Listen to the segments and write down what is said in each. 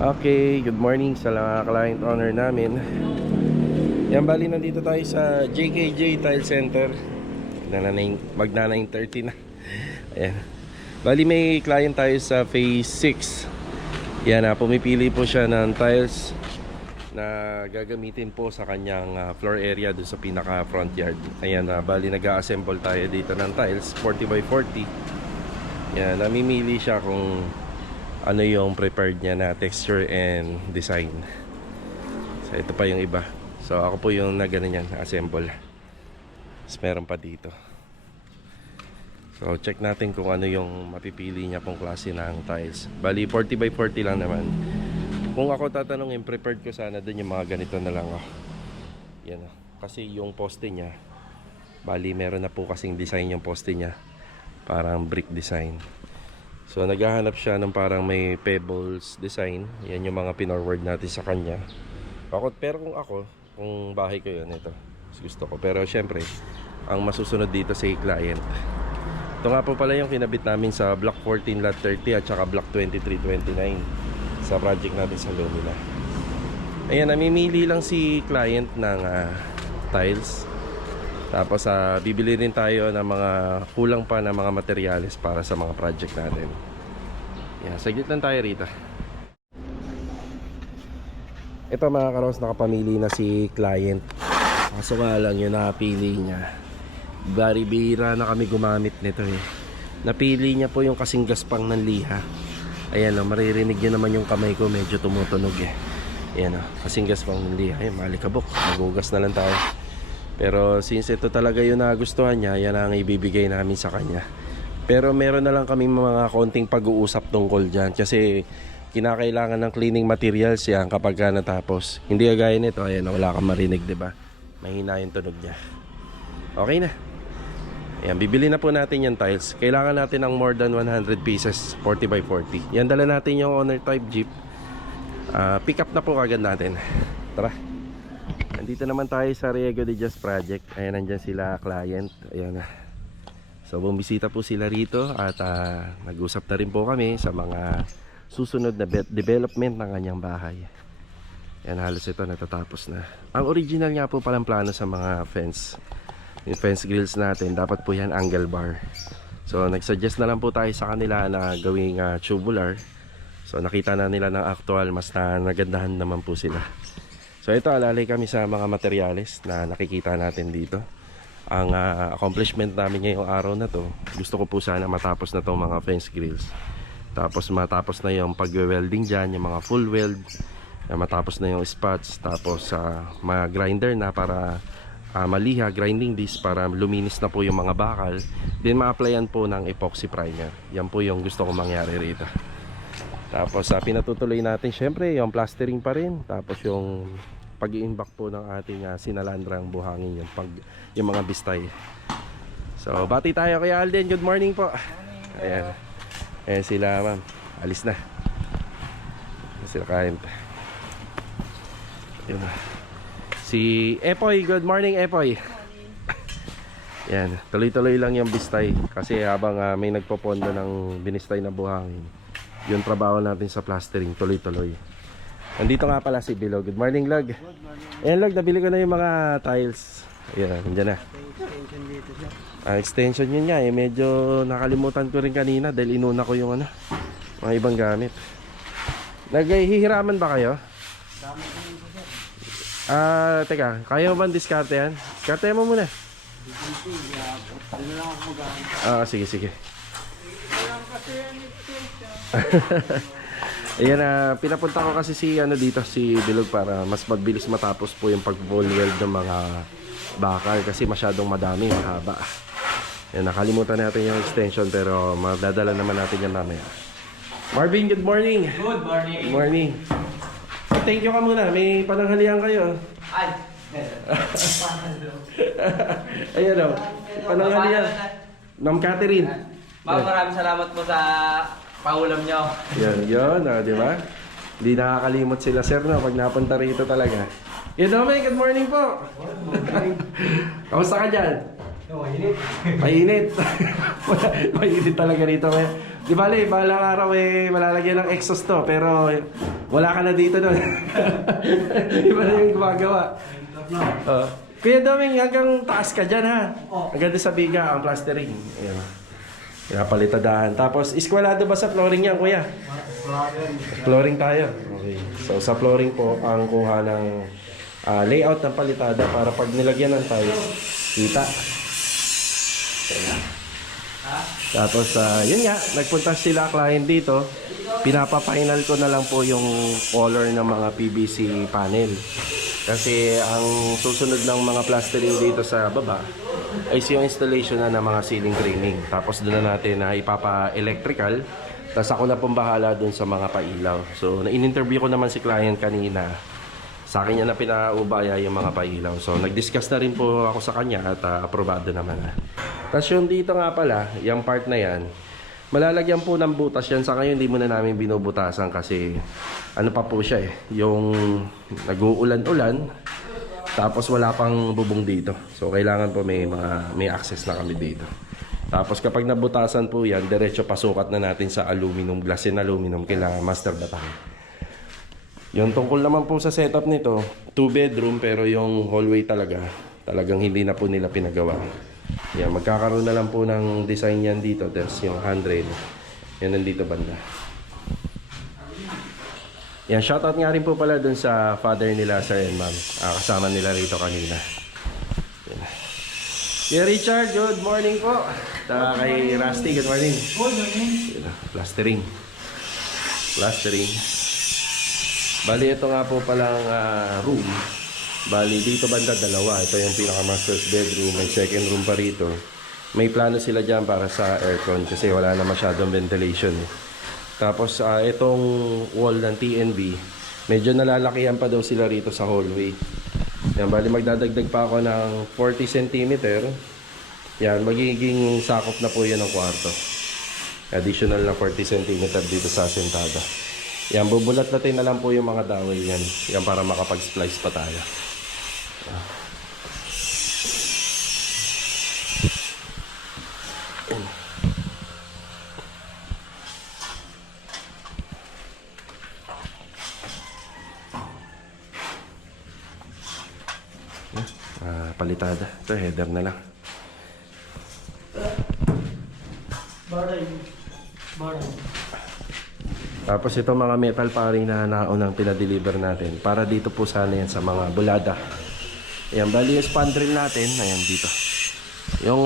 Okay, good morning sa mga client owner namin. Yan, bali nandito tayo sa JKJ Tile Center. Magna 9:30 na. Ayan. Bali may client tayo sa phase 6. Yan, pumipili po siya ng tiles na gagamitin po sa kanyang floor area doon sa pinaka front yard. Ayan, bali nag-assemble tayo dito ng tiles 40x40. Yan, namimili siya kung ano yung prepared niya na texture and design. So ito pa yung iba. So ako po yung nagano niyan, assemble. Tapos meron pa dito. So check natin kung ano yung mapipili niya pong klase ng tiles. Bali 40x40 lang naman. Kung ako tatanungin, prepared ko sana dun yung mga ganito na lang. Yan. Kasi yung poste niya, bali meron na po kasing design yung poste niya. Parang brick design. So naghahanap siya ng parang may pebbles design. Yan yung mga pinorward natin sa kanya. Pero kung bahay ko yun, ito gusto ko. Pero syempre, ang masusunod dito sa client. Ito nga po pala yung kinabit namin sa Block 14 Lot 30 at saka Block 2329 sa project natin sa Lumina. Ayan, namimili lang si client ng tiles. Tapos bibili rin tayo ng mga kulang pa na mga materyales para sa mga project natin. Yan, saglit lang tayo rito. Ito mga karos, nakapamili na si client. Kaso nga lang yung napili niya, bari-bira na kami gumamit nito eh. Napili niya po yung kasing gaspang ng liha. Ayan o, maririnig nyo naman yung kamay ko, medyo tumutunog eh. Ayan o, kasing gaspang ng liha. Ayan, malikabok, magugas na lang tayo. Pero since ito talaga yung nagustuhan niya, yan ang ibibigay namin sa kanya. Pero meron na lang kami mga konting pag-uusap tungkol dyan. Kasi kinakailangan ng cleaning materials yan kapag natapos. Hindi kagaya nito, ayan, wala kang marinig, diba? Mahina yung tunog niya. Okay na. Ayan, bibili na po natin yung tiles. Kailangan natin ng more than 100 pieces, 40x40. Yan, dala natin yung owner type jeep. Pick up na po kagad natin. Tara. Nandito naman tayo sa Riego de Dios project. Ayan, nandyan sila client. Ayan na. So bumisita po sila rito. At nag-usap na rin po kami sa mga susunod na development ng kanyang bahay. Ayan, halos ito natatapos na. Ang original nga po palang plano sa mga fence, yung fence grills natin, dapat po yan angle bar. So nagsuggest na lang po tayo sa kanila na gawing tubular. So nakita na nila ng actual, mas nagandahan naman po sila. So ito, alalay kami sa mga materyales na nakikita natin dito. Ang accomplishment namin ngayong araw na to, gusto ko po sana matapos na itong mga fence grills. Tapos matapos na yung pag-welding dyan, yung mga full weld, matapos na yung spots. Tapos mga grinder na para maliha, grinding disc para luminis na po yung mga bakal. Then ma-applyan po ng epoxy primer. Yan po yung gusto ko mangyari rito. Tapos pinatutuloy natin syempre yung plastering pa rin. Tapos yung pag-i-imbak po ng ating sinalandrang buhangin, yung mga bistay. So bati tayo kay Alden. Good morning po. Ayan. Ayan sila ma'am. Alis na. Ayan sila client. Ayan. Si Epoy. Good morning Epoy. Ayan. Tuloy-tuloy lang yung bistay. Kasi habang may nagpopondo ng binistay na buhangin, yung trabaho natin sa plastering tuloy-tuloy. Nandito nga pala si Bilo. Good morning Log. Good morning. Ayan Log, nabili ko na yung mga tiles. Ayan, nandiyan na. Extension dito siya. Extension yun nga eh. Medyo nakalimutan ko rin kanina dahil inuna ko yung mga ibang gamit. Naghihiraman ba kayo? Teka, kaya mo ba diskarte yan? Diskarte mo muna. Sige, sige. Ayan, pinapunta ko kasi si dito si Bilog para mas mabilis matapos po yung pag-ball weld ng mga bakal kasi masyadong madami, mahaba. Ayan, nakalimutan natin yung extension pero madadala naman natin yan mamaya. Marvin, good morning. Good morning. Good morning. Thank you ka muna, may pananghalian kayo. Ay. Ayan o, pananghalian. Ma'am Catherine. Ma'am, maraming salamat po sa paulam nyo. Yun, di ba? Hindi nakakalimot sila sir no, pag napunta rito talaga. Good morning po. Good morning. Kamusta ka dyan? Mainit. Mainit talaga rito. Di bali, balang araw malalagyan ng exhaust to. Pero wala ka na dito doon. Iba na yung gumagawa. Kuya Doming, hanggang taas ka dyan ha. Hanggang doon sa biga, ang plastering. Ayan. Pinapalitadahan. Tapos, iskwalado ba sa flooring yan, kuya? Flooring tayo. Okay. So, sa flooring po, ang kuha ng layout ng palitada para pag nilagyan ng tiles, kita. Tapos, yun nga, nagpunta sila client dito. Pinapa-final ko na lang po yung color ng mga PVC panel. Kasi ang susunod ng mga plastering dito sa baba ay yung installation na ng mga ceiling framing. Tapos doon na natin na ipapa-electrical. Tapos ako na pong bahala doon sa mga pailaw. So, na-in-interview ko naman si client kanina. Sa akin niya na pinaubaya yung mga pailaw. So, nag-discuss na rin po ako sa kanya at aprobado naman na. Tapos yung dito nga pala, yung part na yan, malalagyan po ng butas yan. Sa ngayon, hindi muna namin binubutasan kasi ano pa po siya yung nag-uulan-ulan. Tapos wala pang bubong dito. So, kailangan po may access na kami dito. Tapos kapag nabutasan po yan, diretso pasukat na natin sa aluminum, glass and aluminum kailangan master batang. Yung tungkol naman po sa setup nito, 2 bedroom pero yung hallway talagang hindi na po nila pinagawa. Yan, magkakaroon na lang po ng design yan dito. There's yung handrail. Yan nandito banda. Yan, shoutout nga rin po pala dun sa father nila, sir and ma'am. Kasama nila rito kanina. Yan. Yeah, Richard, good morning po. Kay Rusty, good morning. Good morning. Yan, plastering. Bali, ito nga po palang room. Bali, dito banda dalawa. Ito yung pinaka-master's bedroom. May second room pa rito. May plano sila dyan para sa aircon kasi wala na masyadong ventilation. Tapos, itong wall ng TNB, medyo nalalakihan pa daw sila rito sa hallway. Yan, bali, magdadagdag pa ako ng 40 cm. Yan, magiging sakop na po yan ng kwarto. Additional na 40 cm dito sa sentada. Yan, bubulat natin na lang po yung mga daway yan. Yan para makapag-splice pa tayo. Palitada. Ito, header na lang. Baray. Tapos ito mga metal paring na naunang pinadeliver natin. Para dito po sana yan sa mga bulada. Ayan, bali yung spandrel natin. Ayan, dito. Yung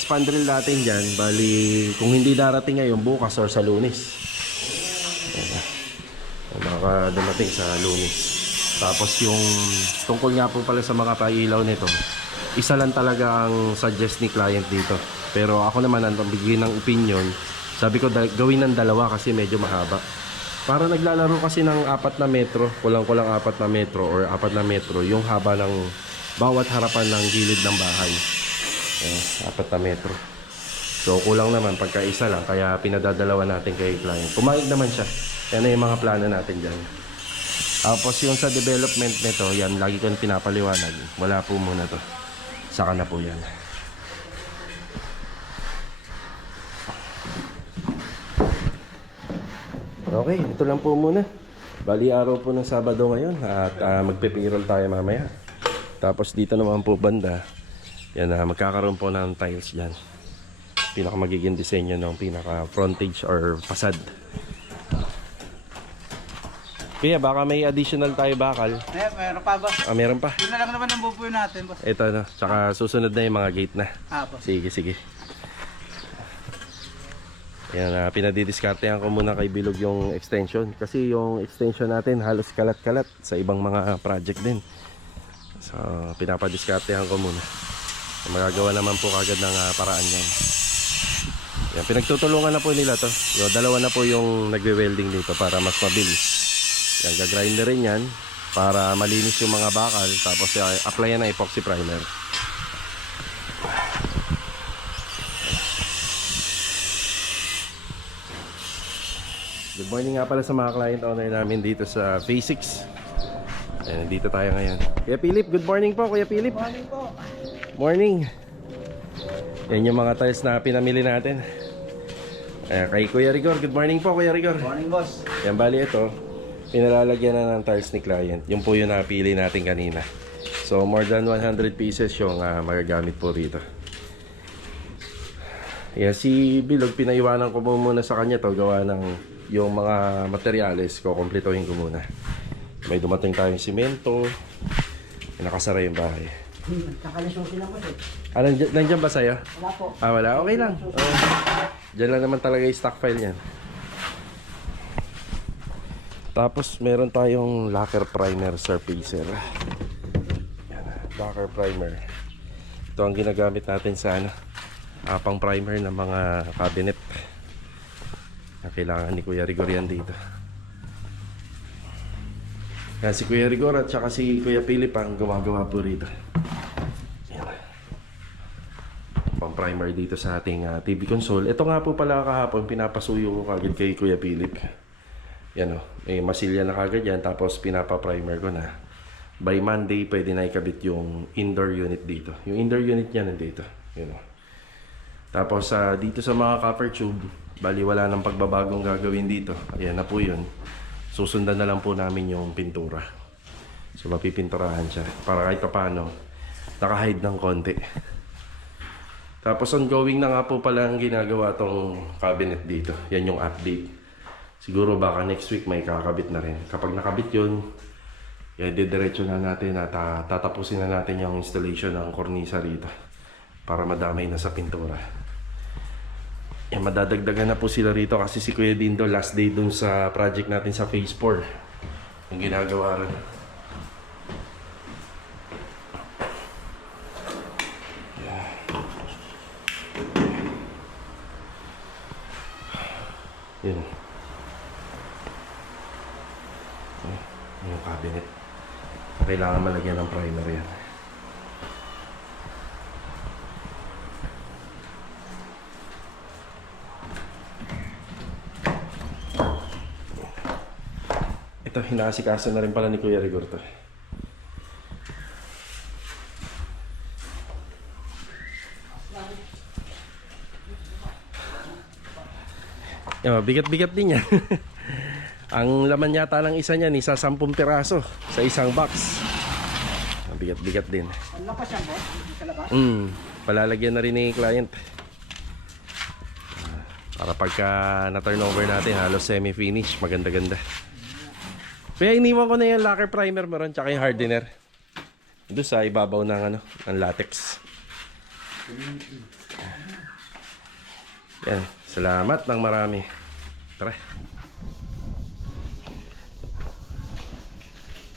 spandrel natin dyan, bali kung hindi darating ngayon, bukas or sa Lunes. Ayan. Makakadating sa Lunes. Tapos yung tungkol nga po pala sa mga pailaw nito, isa lang talaga ang suggest ni client dito. Pero ako naman ang bigyan ng opinion. Sabi ko gawin ng dalawa kasi medyo mahaba. Para naglalaro kasi ng 4 na metro, kulang-kulang 4 na metro or 4 na metro yung haba ng bawat harapan ng gilid ng bahay. 4 na metro. So kulang naman pagka isa lang kaya pinadadalawa natin kay client. Pumayag naman siya. Yan na yung mga plano natin dyan. Tapos yung sa development nito, yan lagi ko pinapaliwanag. Wala po muna to. Saka na po yan. Okay, ito lang po muna. Bali araw po ng Sabado ngayon at magpe-payroll tayo mamaya. Tapos dito naman po banda, yan magkakaroon po ng tiles dyan. Pinaka magiging disenyo ng pinaka frontage or facade. Kaya baka may additional tayo bakal. Meron pa ba? Meron pa. Yun na lang naman ang bubuyo natin, boss. Ito na, tsaka susunod na yung mga gate na. Boss. Sige. Yan, pinadidiskartehan ko muna kay Bilog yung extension. Kasi yung extension natin halos kalat-kalat sa ibang mga project din. So, pinapadiskartehan ko muna. Magagawa naman po kagad ng paraan yan. Yan, pinagtutulungan na po nila to. Yung dalawa na po yung nagwe-welding dito para mas mabilis. Yan, gagrinder rin yan para malinis yung mga bakal. Tapos applyan ng epoxy primer. Good morning nga pala sa mga client owner namin dito sa Phase 6. Ayan, dito tayo ngayon. Kuya Philip, good morning po Kuya Philip. Morning po. Morning. Yan yung mga tiles na pinamili natin. Kay Kuya Rigor. Good morning po, Kuya Rigor. Morning, boss. Yan, bali ito. Pinalalagyan na ng tiles ni client. Yung po yung napili natin kanina. So, more than 100 pieces yung magagamit po rito. Yan, si Bilog, pinaiwanan ko po muna sa kanya to. Gawa ng yung mga materyales. Kukumplituhin ko muna. May dumating tayong simento. Nakasara yung bahay. Kakalisusin lang po eh. Nandiyan ba sa'yo? Wala po. Wala. Okay lang. Diyan lang naman talaga yung stock file niyan. Tapos meron tayong lacquer primer surfacer. Yan, lacquer primer. Ito ang ginagamit natin sa pang primer ng mga cabinet. Kailangan ni Kuya Rigor yan dito. Yan, si Kuya Rigor at saka si Kuya Philip ang gumagawa po rito. Yan. Pang primer dito sa ating TV console. Ito nga po pala kahapon pinapasuyo ko kagad kay Kuya Philip. Yan o, may masilya na kagad yan. Tapos pinapa-primer ko na. By Monday pwede na ikabit yung indoor unit dito. Yung indoor unit niya nandito. Yan o. Tapos dito sa mga copper tube, bali wala nang pagbabagong gagawin dito. Ayan na po yun. Susundan na lang po namin yung pintura. So mapipinturahan siya para kahit paano naka-hide ng konti. Tapos ongoing na nga po pala ang ginagawa tong cabinet dito. Yan yung update. Siguro baka next week may kakabit na rin. Kapag nakabit yun, didiretso na natin at tatapusin na natin yung installation ng kornisa rito para madamay na sa pintura. Yan, madadagdagan na po sila rito kasi si Kuya Dindo last day dun sa project natin sa phase 4 yung ginagawa rin. Yun. Yung cabinet. Kailangan malagyan ng primer yan. Ito, hinasikaso na rin pala ni Kuya Rigor to. Bigat-bigat din yan. Ang laman yata ng isa niyan, isa 10 piraso sa isang box. Bigat-bigat din. Ang lakas yan, boss. Sa labas. Palalagyan na rin ni client. Para pagka na-turnover natin, halos semi-finish. Maganda-ganda. Kaya iniwan ko na yung lacquer primer meron, tsaka yung hardener. Doon sa ibabaw ng, ng latex. Yan. Salamat ng marami. Tara.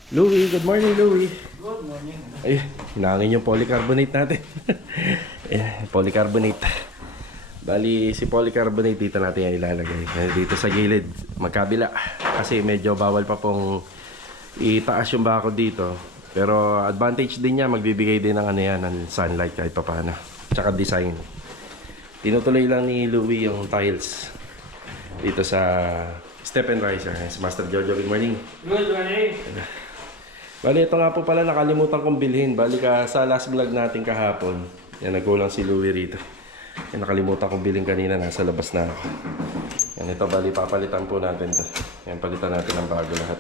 Louie, good morning, Louie. Good morning. Ay, hinangin yung polycarbonate natin. Ayan, polycarbonate. Bali, si polycarbonate dito natin yung ilalagay. Dito sa gilid, magkabila. Kasi medyo bawal pa pong itaas yung bakod dito. Pero advantage din niya, magbibigay din ng ng sunlight kahit pa paano. Tsaka design. Tinutuloy lang ni Louie yung tiles dito sa step and riser. Si Master Jojo, good morning. Good morning. Bali, ito nga po pala nakalimutan kong bilhin. Bali sa last vlog natin kahapon. Yan, nagkulang si Louie rito. Yan, nakalimutan kong bilhin kanina. Nasa labas na ako. Yan, ito bali papalitan po natin to. Yan, palitan natin ng bago lahat.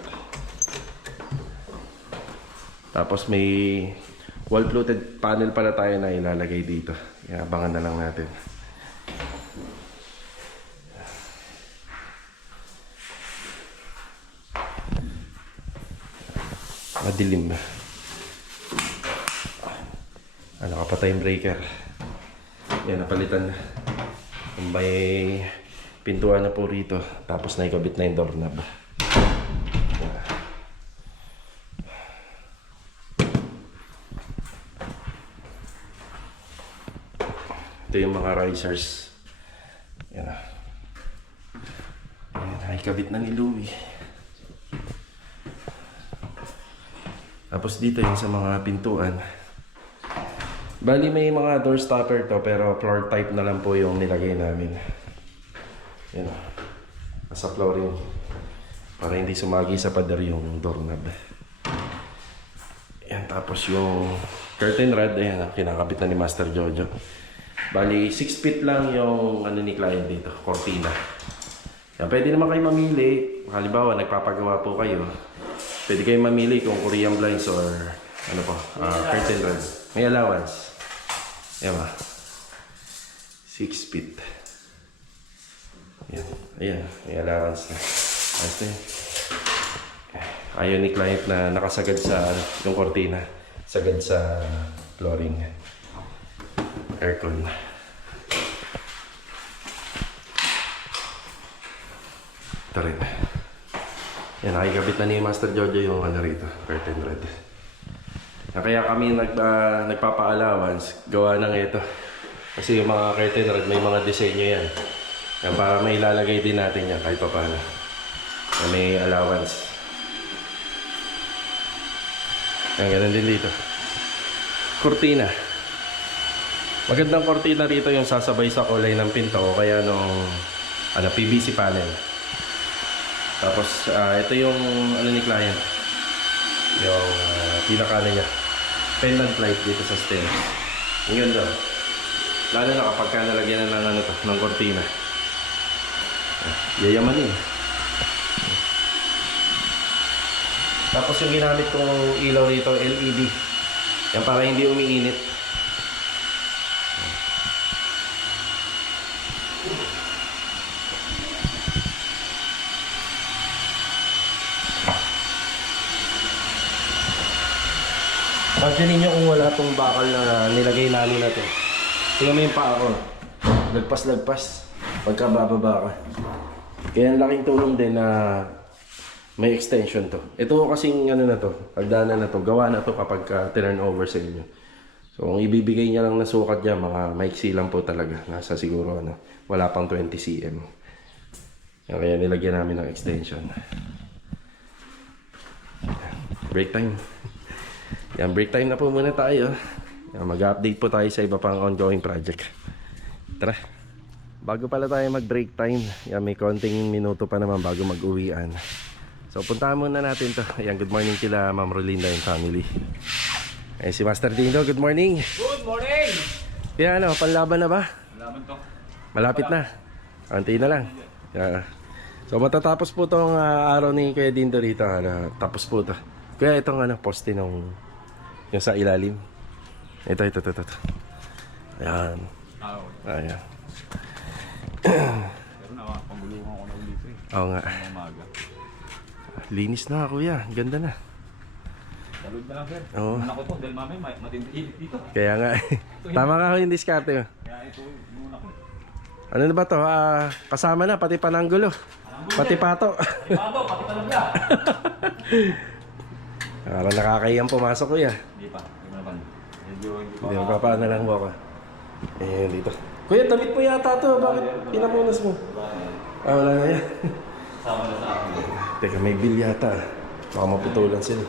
Tapos may wall-fluted panel pala tayo na ilalagay dito. Yan, abangan na lang natin. Madilim na. Nakapatay yung breaker. Yan, napalitan na. May pintuan na po rito. Tapos naikabit na yung doorknob. Ito yung mga risers. Yan na. Yan, naikabit na ni Louie. Tapos dito yung sa mga pintuan. Bali may mga door stopper to pero floor type na lang po yung nilagay namin. Yan o. Nasa flooring. Para hindi sumagi sa pader yung doorknob. Yan, tapos yung curtain rod, ayan, kinakabit na ni Master Jojo. Bali, 6 feet lang yung ano ni client dito, cortina. Yan, pwede naman kayo mamili. Halimbawa, nagpapagawa po kayo. Pwede kayo mamili kung Korean blinds or ano po, curtain rod. May allowance. Yan ba? 6 feet. Yan. Ayan, may allowance na. Ayos na yun. Ayaw ni client na nakasagad sa yung cortina. Sagad sa flooring. Aircon. Ito rin. Yan, nakikabit na ni Master Jojo yung ano rito, curtain rod. Kaya kami nagpapa-allowance, gawa ng ito. Kasi yung mga curtain rod, may mga disenyo yan. Yan, para may ilalagay din natin yan kahit pa paano. May allowance. Yan, ganun din dito. Cortina. Magandang cortina rito yung sasabay sa kulay ng pinto o kaya nung PVC panel. Tapos ito yung ano ni client. Yung pinaka niya. Pendant light dito sa stairs. Ang ganda. Lalo na kapag ka nalagyan na ng ng cortina. Yayaman eh. Tapos yung ginamit kong ilaw rito, LED. Yan para hindi umiinit. Imagine ninyo kung wala tong bakal na nilagay namin na to. Tingnan mo yung paa ko. Lagpas-lagpas. Pagka bababa ka. Kaya ang laking tulong din na may extension to. Ito kasing ano na to, pagdaanan na to, gawa na to kapag turn over sa inyo. So kung ibibigay niya lang na sukat niya, mga maiksi lang po talaga. Nasa siguro wala pang 20 cm. Kaya nilagyan namin ng extension. Break time. Yan, break time na po muna tayo. Yan, mag-update po tayo sa iba pang ongoing project. Tara. Bago pala tayo mag-break time, yan, may konting minuto pa naman bago mag-uwian. So puntahan muna natin to. Ayan, good morning kila Ma'am Rolinda and family. Ayan si Master Dino, good morning. Good morning! Kaya panlaban na ba? Malaman to. Malapit na. Antay na lang. Yeah. So matatapos po tong araw ni Kuya Dindo rito. Tapos po to. Kaya itong poste nung yung sa ilalim. Ito. Ayan. Ayan. Pero pagulungan ko na ulit eh. Oo nga. Umaga. Linis na kuya. Ganda na. Salud na lang sir. Oo. Muna ko to dahil mamay matindi init dito. Kaya nga. Tama nga ho yung diskarte mo. Kaya ito muna ko. Ano na ba to? Kasama na pati pananggulo. Pati pato. Pato, pati talabya. Nakakayang pumasok kuya. Hindi pa. Hindi mo naman. Medyo hindi pa. Hindi mo papaano lang mo ako. Dito. Kuya, damit mo yata to. Bakit pinapunas mo? Wala na yan. Sama na sa akin. Teka, may bill yata. Baka maputulan sila.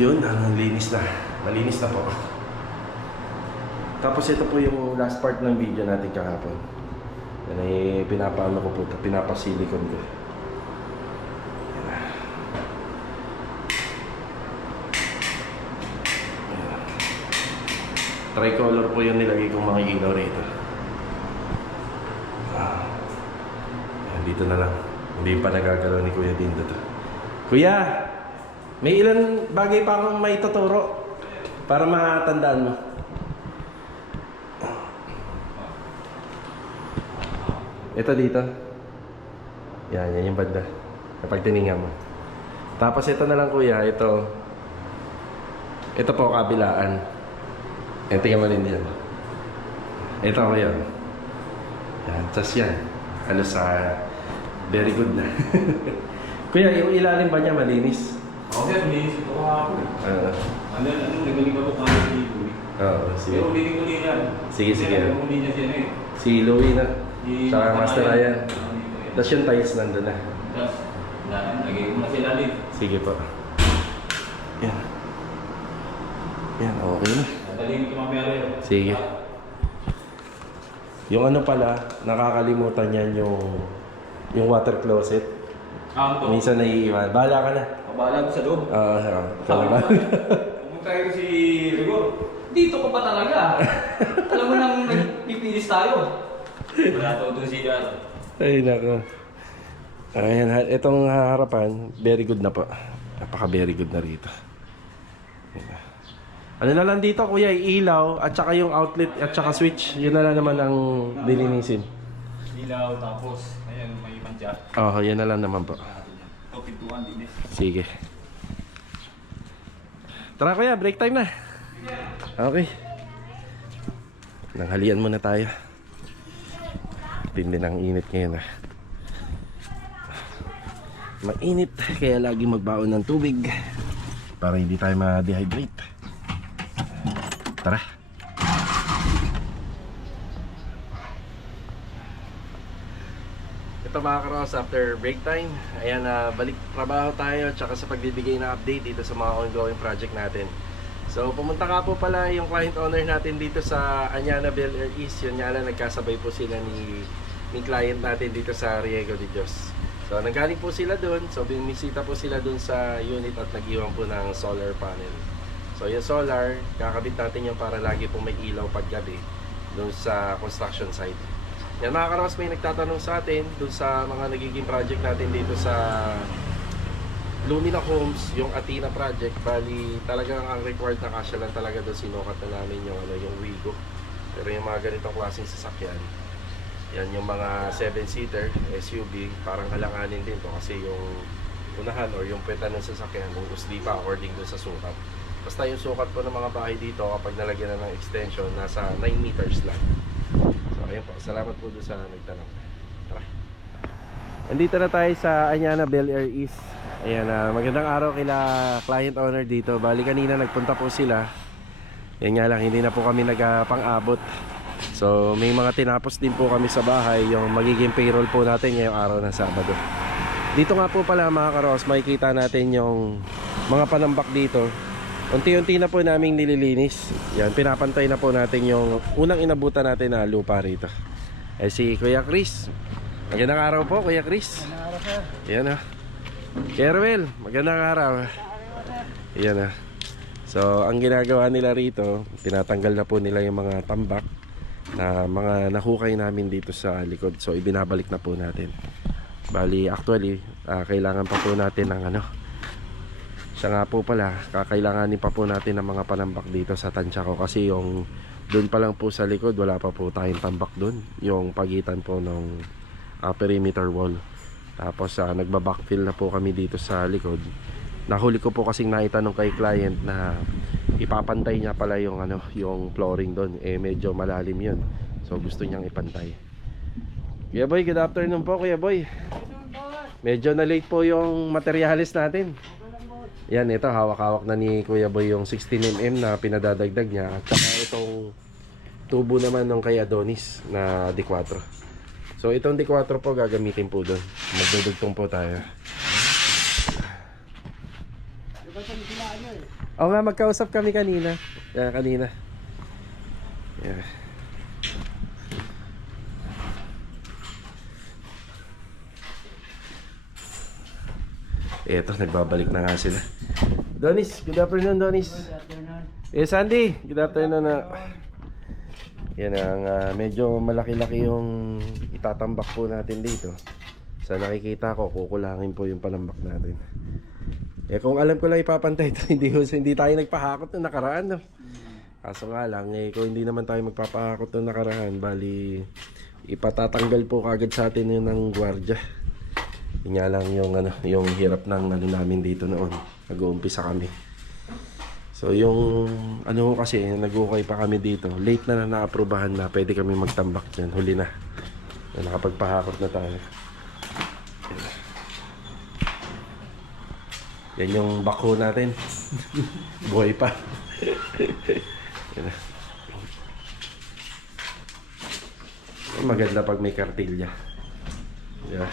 Yun, linis na. Malinis na po. Tapos ito po yung last part ng video natin kahapon. Yan ay pinapaano ko po ito. Pinapasilikon ko. Tricolor po yung nilagay kong mga ilaw rito. Dito na lang. Hindi pa nagagalaw ni Kuya Dindo to. Kuya! May ilan bagay pa akong may tuturo para matandaan mo. Ito dito. Yan yung banda. Kapag tiningnan mo. Tapos ito na lang kuya, ito po kabilaan. Tingnan mo rin yan. Ito kuya. Yan, tas yan. Halos very good na. Kuya, yung ilalim ba niya malinis? Ako sir, malinis ito ako. Ano, nagaling ako kami si Louie. Oo, sige. Pero ulitin yan. Sige. Uli niya siya eh. Si Louie na. Si Saka Master Ryan. Tapos yung tiles nandun na. Tapos, lagay ko na sila lalim. Sige po. Yan. Yan, okay na. Nadalhin ko mamaya rin. Sige. Yung ano pala, nakakalimutan yan yung water closet. Ito. Minsan naiiwan. Bahala ka na. Bahala sa loob. Talaga. Pumunta kayo si Rigor. Dito ka pa talaga. Alam mo nang nagpipilis tayo. Wala to doon si ano. Ay, nako. Ayan, itong harapan, very good na po. Napaka-very good na rito. Ayan. Ano na lang dito, kuya, ilaw at saka yung outlet at saka switch. Yun na lang naman ang dilinisin. Ilaw, tapos, ayan, may mantya. Oo, yun na lang naman po. Ito, pintuan din eh. Sige. Tara kuya, break time na. Okay. Nanghalian muna tayo. Tindi ng init ngayon ah. Mainit, kaya lagi magbaon ng tubig para hindi tayo ma-dehydrate. Tara. Ito mga karos, after break time, ayan, balik trabaho tayo tsaka sa pagbibigay ng update dito sa mga ongoing project natin. So pumunta ka po pala yung client owner natin dito sa Anyana Bel Air East. Yun nga lang, nagkasabay po sila ni client natin dito sa Riego de Dios. So nanggaling po sila doon, so binisita po sila doon sa unit at nag-iwan po ng solar panel. So yung solar, kakabit natin yung para lagi po may ilaw paggabi doon sa construction site. Yan mga karos, may nagtatanong sa atin doon sa mga nagiging project natin dito sa Lumina Homes, yung Athena project. Bali talagang ang required na kasya lang talaga doon, sinukat na namin yung, yung Wigo. Pero yung mga ganitong klaseng sasakyan, yan yung mga 7-seater SUV, parang halanganin din to kasi yung unahan or yung puweta ng sasakyan yung usli pa according doon sa sukat. Basta yung sukat po ng mga bahay dito kapag nalagyan na ng extension, nasa 9 meters lang. So ayun po, salamat po doon sa nagtanong. Tara. Andito na tayo sa Anyana Bel Air East. Ayan, magandang araw kila client owner dito. Bali kanina nagpunta po sila. Yan nga lang, hindi na po kami nagpang-abot. So may mga tinapos din po kami sa bahay, yung magiging payroll po natin ngayong araw ng Sabado. Dito nga po pala mga karos, makikita natin yung mga panambak dito. Unti-unti na po naming nililinis. Yan, pinapantay na po natin yung unang inabutan natin na lupa rito. Si Kuya Chris. Magandang araw po Kuya Chris. Magandang araw, sir. Yan Kerwel, magandang araw. Yan So ang ginagawa nila rito, tinatanggal na po nila yung mga tambak na mga nahukay namin dito sa likod. So ibinabalik na po natin. Bali actually kailangan pa po natin ng siya nga po pala, kakailanganin pa po natin ng mga panambak dito sa tansya ko. Kasi yung doon pa lang po sa likod, wala pa po tayong tambak doon, yung pagitan po ng perimeter wall. Tapos nagba-backfill na po kami dito sa likod. Nahuli ko po kasing naitanong kay client na ipapantay niya pala yung yung flooring doon. Medyo malalim 'yun. So gusto niyang ipantay. Kuya Boy, good afternoon po Kuya Boy. Medyo na late po yung materialis natin. Yan, ito hawak-hawak na ni Kuya Boy yung 16mm na pinadadagdag niya. At saka itong tubo naman ng kay Adonis na D4. So itong D4 po gagamitin po doon. Magdudugtong po tayo. Oo nga, magkausap kami kanina. Kanina. Yeah. Eto, nagbabalik na nga sila. Donis, good afternoon Donis. Good afternoon. Sandy, good afternoon na. Yan ang medyo malaki-laki yung itatambak po natin dito. Sa nakikita ko, kukulangin po yung panambak natin. Kung alam ko lang ipapantay ito, hindi tayo nagpahakot ng nakaraan. Kaso nga lang, kung hindi naman tayo magpapahakot ng nakaraan, bali ipatatanggal po kagad sa atin yun ng gwardiya. Yun nga lang yung hirap ng namin dito noon. Nag-uumpisa kami. So yung kasi nag-ukay pa kami dito. Late na na-aprobahan na pwede kami magtambak dyan. Huli na. Nakapagpahakot na tayo. Yan yung bako natin. Buhay pa. Maganda pag may kartilya. Yeah.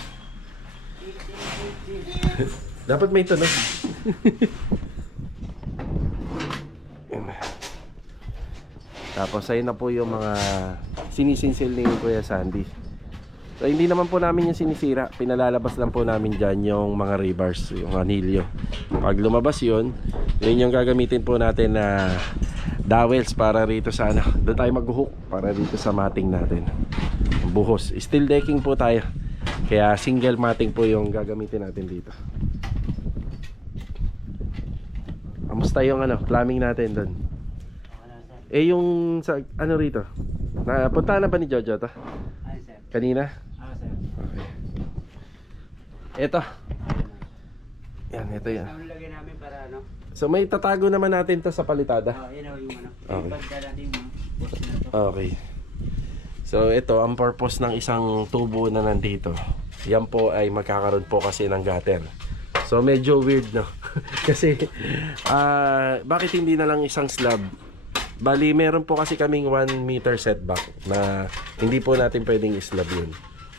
Dapat may tunog. Tapos ayun na po yung mga sinisinsil ni Kuya Sandy. So hindi naman po namin yung sinisira, pinalalabas lang po namin dyan yung mga rebars, yung anilyo. Pag lumabas yun yung gagamitin po natin na dowels para rito sa ano, doon tayo mag-hook para dito sa matting natin. Buhos, steel decking po tayo, kaya single matting po yung gagamitin natin dito. Kamusta yung ano, plumbing natin doon? Eh yung sa ano rito, napunta na ba ni Jojo to? Ay, sir. Kanina? Sir. Okay. Ito. Yan, ito yan. Ang lagay namin para ano? So may tatago naman natin to sa palitada. Yan yung ano. Okay. Yung pagka natin yung post na to. Okay. So ito ang purpose ng isang tubo na nandito. Yan po ay magkakaroon po kasi ng gutter. So medyo weird, no? Kasi bakit hindi na lang isang slab? Bali meron po kasi kaming 1 meter setback na hindi po natin pwedeng islab yun.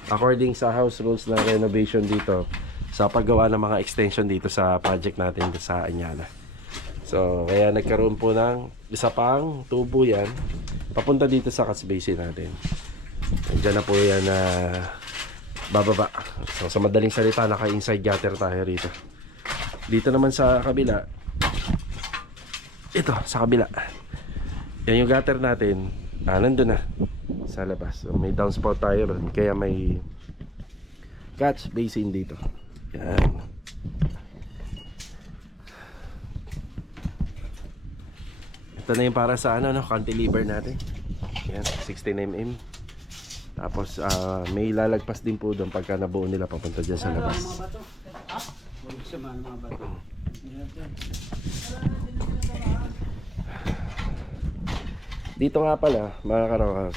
According sa house rules na renovation dito sa paggawa ng mga extension dito sa project natin sa Anyana. So kaya nagkaroon po ng isa pang tubo yan papunta dito sa catch basin natin. Diyan na po yan na bababa. So sa madaling salita, naka-inside gutter tayo rito. Dito naman sa kabila, ito sa kabila, yan yung gutter natin. Nandun na sa labas. So may downspout tayo ron, kaya may catch basin dito. Yan. Ito na yung para sa ano, no, cantilever natin. Yan, 16mm. Tapos may lalagpas din po doon pagka nabuo nila papunta dyan sa labas. Mga bato. Huwag siya mga bato. Dito nga pala mga karokas,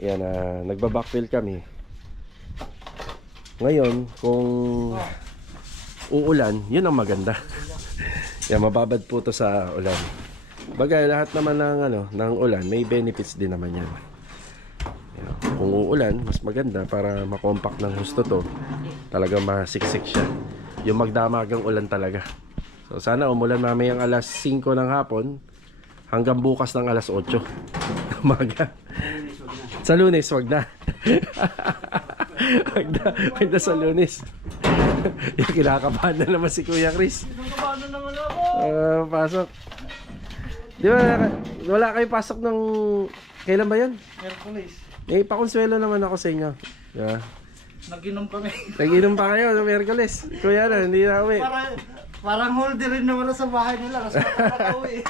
yan, nagba-backfill kami. Ngayon kung uulan, yun ang maganda. Yan, mababad po to sa ulan. Bagay lahat naman ng ano, ng ulan may benefits din naman yan. Yan, kung uulan, mas maganda para makompact ng husto to. Talagang masiksik siya. Yung magdamagang ulan talaga. So sana umulan mamayang alas 5 ng hapon hanggang bukas ng alas 8 umaga. Sa Lunes, wag na. wag na sa Lunes. Yung kinakabahan na naman si Kuya Chris. Paano naman ako? Pasok. Di ba, wala kayo pasok ng... Kailan ba yun? Hercules. Eh, pakonsuelo naman ako sa inyo. Yeah. Nag-inom kami. Nag-inom pa kayo ng Miyerkules. Kuya na, hindi na uwi. Parang holder rin naman sa bahay nila. Kasi matapag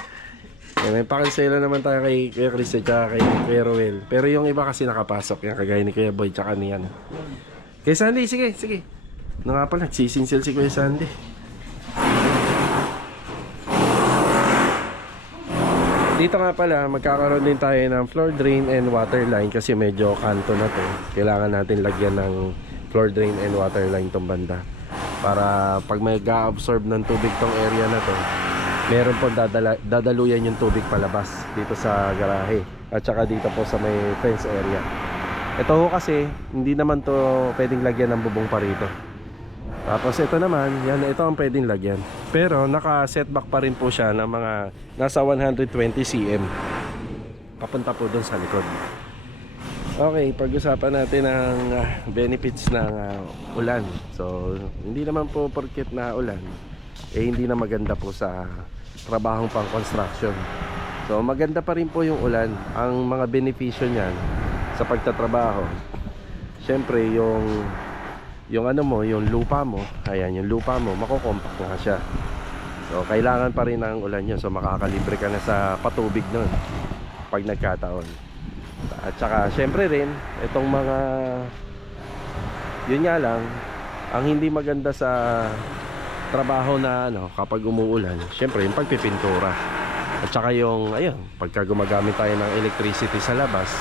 Eh, may pakonselo naman tayo kay Kuya Chris at saka kay Kuya Roel. Pero yung iba kasi nakapasok. Yan, kagaya ni Kuya Boy tsaka ni yan. Kay Sandy, sige, sige. Ano nga pala, nagsisinsil si Kuya Sandy. Dito nga pala, magkakaroon din tayo ng floor drain and water line kasi medyo kanto na to. Kailangan natin lagyan ng floor drain and water line tong banda. Para pag may ga-absorb ng tubig tong area na to, meron po dadaluyan yung tubig palabas dito sa garahe. At saka dito po sa may fence area. Ito ho kasi, hindi naman to pwedeng lagyan ng bubong pa rito. Tapos ito naman, yan, ito ang pwedeng lagyan. Pero naka-setback pa rin po siya ng mga nasa 120 cm. Papunta po doon sa likod. Okay, pag-usapan natin ang benefits ng ulan. So, hindi naman po porket na ulan, eh hindi na maganda po sa trabahong pang construction. So, maganda pa rin po yung ulan. Ang mga benepisyo niyan sa pagtatrabaho, syempre yung ano mo, yung lupa mo, ayan, yung lupa mo, makokompact na siya. So, kailangan pa rin ng ulan yun. So, makakalibre ka na sa patubig nun pag nagkataon. At saka, syempre rin, itong mga, yun nga lang, ang hindi maganda sa trabaho na, ano, kapag umuulan, syempre, yung pagpipintura. At saka yung, ayun, pagka gumagamit tayo ng electricity sa labas,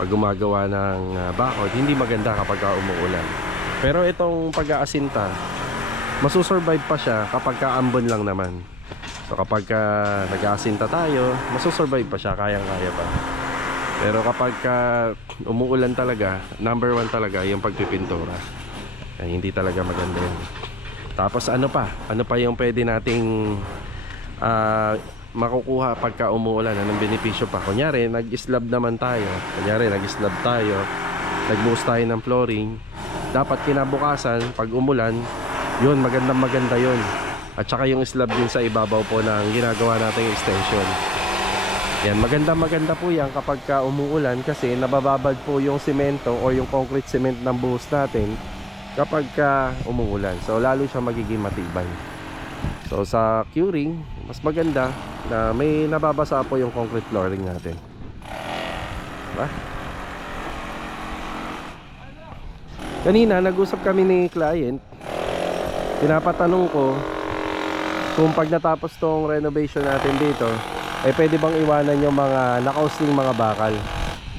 pag gumagawa ng bakod, hindi maganda kapag umuulan. Pero itong pag-aasinta, masusurvive pa siya kapag kaambon lang naman. So kapag nag-aasinta tayo, masusurvive pa siya, kayang-kaya pa. Pero kapag umuulan talaga, number 1 talaga yung pagpipintura. Ay, hindi talaga maganda yun. Tapos ano pa yung pwede nating makukuha pagka umuulan? Anong benepisyo pa? Kunyari, nag-slab naman tayo. nagbuhos tayo ng flooring, dapat kinabukasan pag umulan, yun maganda yun. At saka yung slab din sa ibabaw po ng ginagawa nating extension. Yan, maganda po yan kapag ka umuulan kasi nabababad po yung semento o yung concrete cement ng buhos natin kapag ka umuulan. So lalo siya magiging matibay. So sa curing, mas maganda na may nababasa po yung concrete flooring natin. Diba? Kanina nag-usap kami ni client. Pinapatanong ko kung pag natapos tong renovation natin dito, pwede bang iwanan yung mga nakausling mga bakal,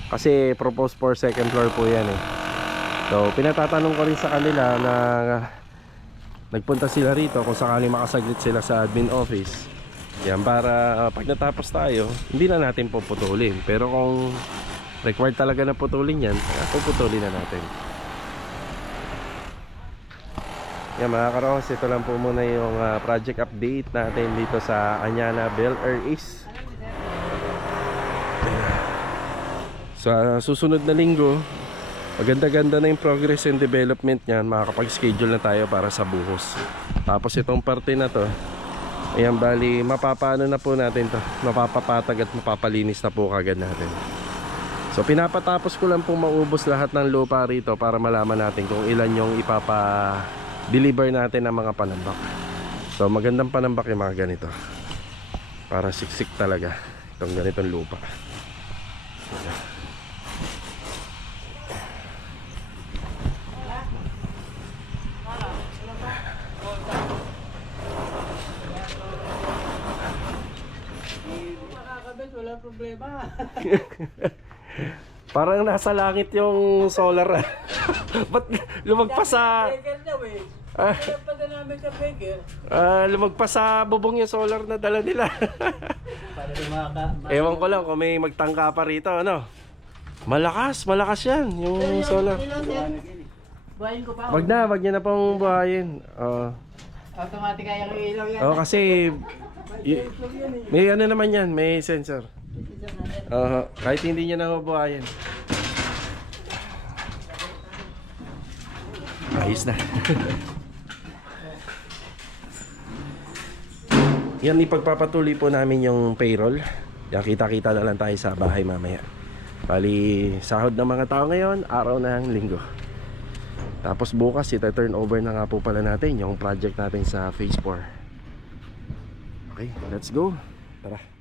kasi proposed for second floor po yan eh. So pinatatanong ko rin sa kanila na nagpunta sila rito kung sakaling makasaglit sila sa admin office yan, para pag natapos tayo hindi na natin puputulin, pero kung required talaga na putulin yan, puputulin na natin. Yan mga karos, ito lang po muna yung project update natin dito sa Anyana Bel Air East. Sa susunod na linggo, maganda-ganda na yung progress and development niyan, makakapag-schedule na tayo para sa buhos. Tapos itong parte na to, ayan, bali mapapano na po natin to, mapapapatag at mapapalinis na po kagad natin. So pinapatapos ko lang pong maubos lahat ng lupa rito para malaman natin kung ilan yung deliver natin ng mga panambak. So magandang panambak yung mga ganito, para siksik talaga itong ganitong lupa. Makakabit, wala problema. Parang nasa langit yung solar. Ba't lumagpas sa Baker daw eh. Ah. Kaya pa din namin ka Baker. lumagpas sa bubong yung solar na dala nila. Para di Ewan ko lang kung may magtangka pa rito, ano. Malakas yan yung solar. Buhayin ko pa. Wag niya na pong buhayin. Automatic kaya yung ilaw yan. Kasi may ano naman yan, may sensor. Kahit hindi niya na buhayin. Ayos na. Yan, ipagpapatuloy po namin yung payroll. Yan, kita-kita na lang tayo sa bahay mamaya. Bali, sahod ng mga tao ngayon, araw ng linggo. Tapos bukas, ita-turn over na nga po pala natin yung project natin sa phase 4. Okay, let's go. Tara.